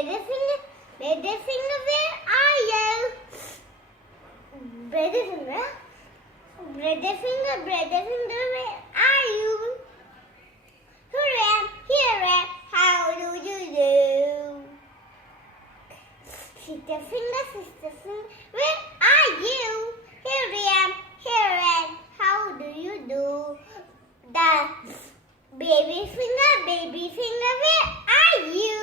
Brother finger, where are you? Brother finger, where are you? Here I am, how do you do? Sister finger, where are you? Here I am, how do you do? The baby finger, where are you?